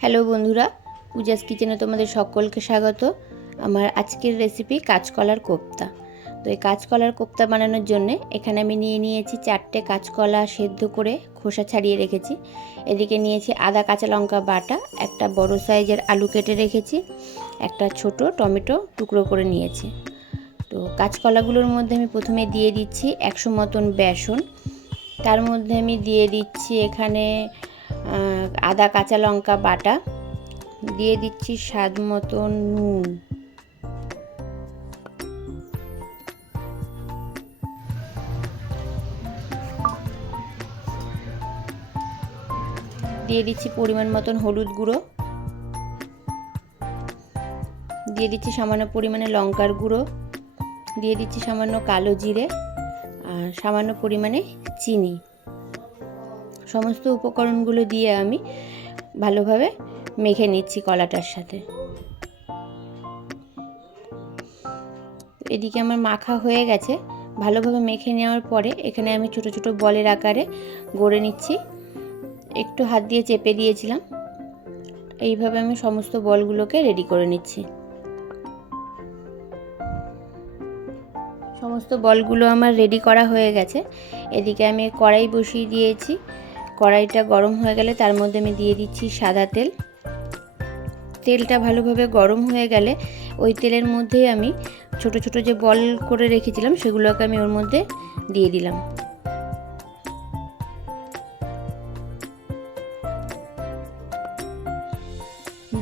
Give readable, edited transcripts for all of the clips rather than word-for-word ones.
Hello বন্ধুরা, পূজাস কিচেনে তোমাদের সকলকে স্বাগত। আমার আজকের রেসিপি কাঁচকলার কোপ্তা। তো এই কাঁচকলার কোপ্তা বানানোর জন্য এখানে আমি নিয়েছি 4টে কাঁচকলা সেদ্ধ করে খোসা ছাড়িয়ে রেখেছি। এদিকে নিয়েছি আদা কাঁচা লঙ্কা বাটা, একটা বড় সাইজের আলু কেটে রেখেছি, একটা ছোট টমেটো টুকরো করে নিয়েছি। তো কাঁচকলাগুলোর মধ্যে আমি প্রথমে দিয়ে দিচ্ছি 100 মতন বেসন। তার মধ্যে আমি দিয়ে দিচ্ছি এখানে আদা কাঁচা লঙ্কা বাটা, দিয়ে দিচ্ছি স্বাদ মতন নুন, দিয়ে দিচ্ছি পরিমাণ মতন হলুদ গুঁড়ো, দিয়ে দিচ্ছি সামান্য পরিমাণে লঙ্কার গুঁড়ো, দিয়ে দিচ্ছি সামান্য কালো জিরে আর সামান্য পরিমাণে চিনি। সমস্ত উপকরণগুলো দিয়ে আমি ভালোভাবে মেখে নিচ্ছি কলাটার সাথে। এদিকে আমার মাখা হয়ে গেছে। ভালোভাবে মেখে নেওয়ার পরে এখানে আমি ছোট ছোট বলের আকারে গড়ে নিচ্ছি। একটু হাত দিয়ে চেপে দিয়েছিলাম। এইভাবে আমি সমস্ত বলগুলোকে রেডি করে নিচ্ছি। সমস্ত বলগুলো আমার রেডি করা হয়ে গেছে। এদিকে আমি কড়াই বসিয়ে দিয়েছি। কড়াইটা গরম হয়ে গেলে তার মধ্যে আমি দিয়ে দিচ্ছি সাদা তেল। তেলটা ভালোভাবে গরম হয়ে গেলে ওই তেলের মধ্যেই আমি ছোট ছোট যে বল করে রেখেছিলাম সেগুলোকে আমি ওর মধ্যে দিয়ে দিলাম।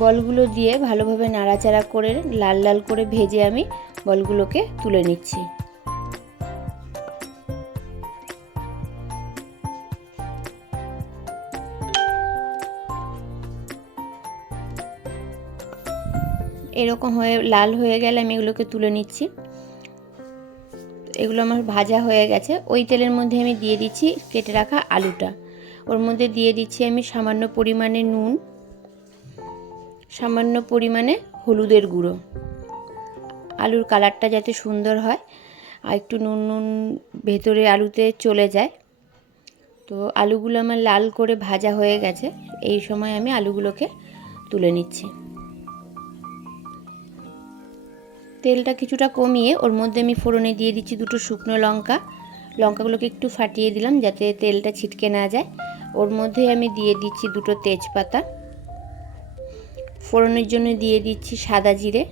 বলগুলো দিয়ে ভালোভাবে নাড়াচাড়া করে লাল লাল করে ভেজে আমি বলগুলোকে তুলে নিচ্ছি। এরকম হয়ে লাল হয়ে গেলে আমি এগুলোকে তুলে নিচ্ছি। এগুলো আমার ভাজা হয়ে গেছে। ওই তেলের মধ্যে আমি দিয়ে দিচ্ছি কেটে রাখা আলুটা। ওর মধ্যে দিয়ে দিচ্ছি আমি সামান্য পরিমাণে নুন, সামান্য পরিমাণে হলুদের গুঁড়ো। আলুর কালারটা যাতে সুন্দর হয় আর একটু নুন নুন ভেতরে আলুতে চলে যায়। তো আলুগুলো আমার লাল করে ভাজা হয়ে গেছে। এই সময় আমি আলুগুলোকে তুলে নিচ্ছি। তেলটা কিছুটা কমিয়ে ওর মধ্যে আমি ফোড়নে দিয়ে দিচ্ছি দুটো শুকনো লঙ্কা। লঙ্কাগুলোকে একটু ফাটিয়ে দিলাম যাতে তেলটা ছিটকে না যায়। ওর মধ্যে আমি দিয়ে দিচ্ছি দুটো তেজপাতা। ফোড়নের জন্য দিয়ে দিচ্ছি সাদা জিরে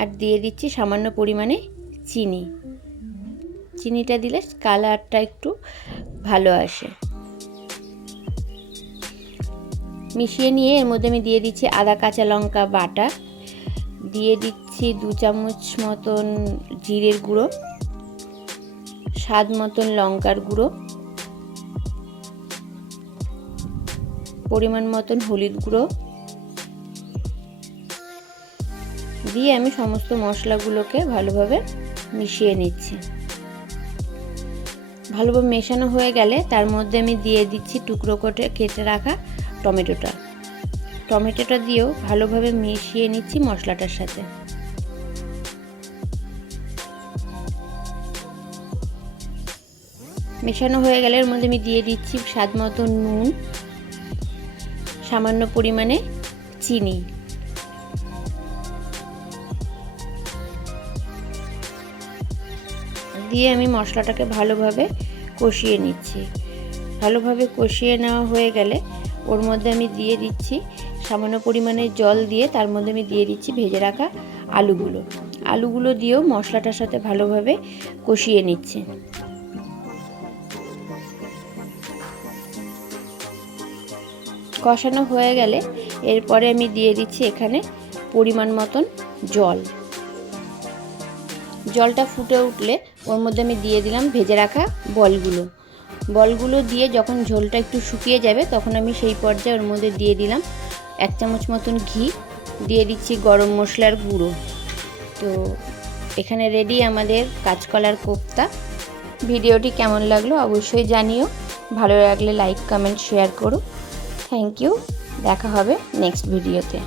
আর দিয়ে দিচ্ছি সামান্য পরিমাণে চিনি। চিনিটা দিলে কালারটা একটু ভালো আসে। মিশিয়ে নিয়ে এর মধ্যে আমি দিয়ে দিচ্ছি আদা কাঁচা লঙ্কা বাটা, দিয়ে দিচ্ছি 2 চামচ মতন জিরের গুঁড়ো, স্বাদ মতন লঙ্কার গুঁড়ো, পরিমাণ মতন হলুদ গুঁড়ো দিয়ে আমি সমস্ত মশলাগুলোকে ভালোভাবে মিশিয়ে নিচ্ছি। ভালোভাবে মেশানো হয়ে গেলে তার মধ্যে আমি দিয়ে দিচ্ছি টুকরো করে কেটে রাখা টমেটোটা দিয়েও ভালোভাবে মিশিয়ে নিচ্ছি মশলাটার সাথে। মেশানো হয়ে গেলে এর মধ্যে আমি দিয়ে দিচ্ছি স্বাদ মতো নুন, সামান্য পরিমাণে চিনি, দিয়ে আমি মশলাটাকে ভালোভাবে কষিয়ে নিচ্ছি। ভালোভাবে কষিয়ে নেওয়া হয়ে গেলে ওর মধ্যে আমি দিয়ে দিচ্ছি সামান্য পরিমাণে জল, দিয়ে তার মধ্যে আমি দিয়ে দিচ্ছি ভেজে রাখা আলুগুলো দিয়েও মশলাটার সাথে ভালোভাবে কষিয়ে নিচ্ছি। কষানো হয়ে গেলে এরপরে আমি দিয়ে দিচ্ছি এখানে পরিমাণ মতন জল। জলটা ফুটে উঠলে ওর মধ্যে আমি দিয়ে দিলাম ভেজে রাখা বলগুলো দিয়ে যখন ঝোলটা একটু শুকিয়ে যাবে তখন আমি সেই পর্যায়ে ওর মধ্যে দিয়ে দিলাম 1 চামচ মতন ঘি, দিয়ে দিচ্ছি গরম মশলার গুঁড়ো। তো এখানে রেডি আমাদের কাঁচকলার কোপ্তা। ভিডিওটি কেমন লাগলো অবশ্যই জানিও। ভালো লাগলে লাইক কমেন্ট শেয়ার করো। Thank you. দেখা হবে নেক্সট ভিডিওতে।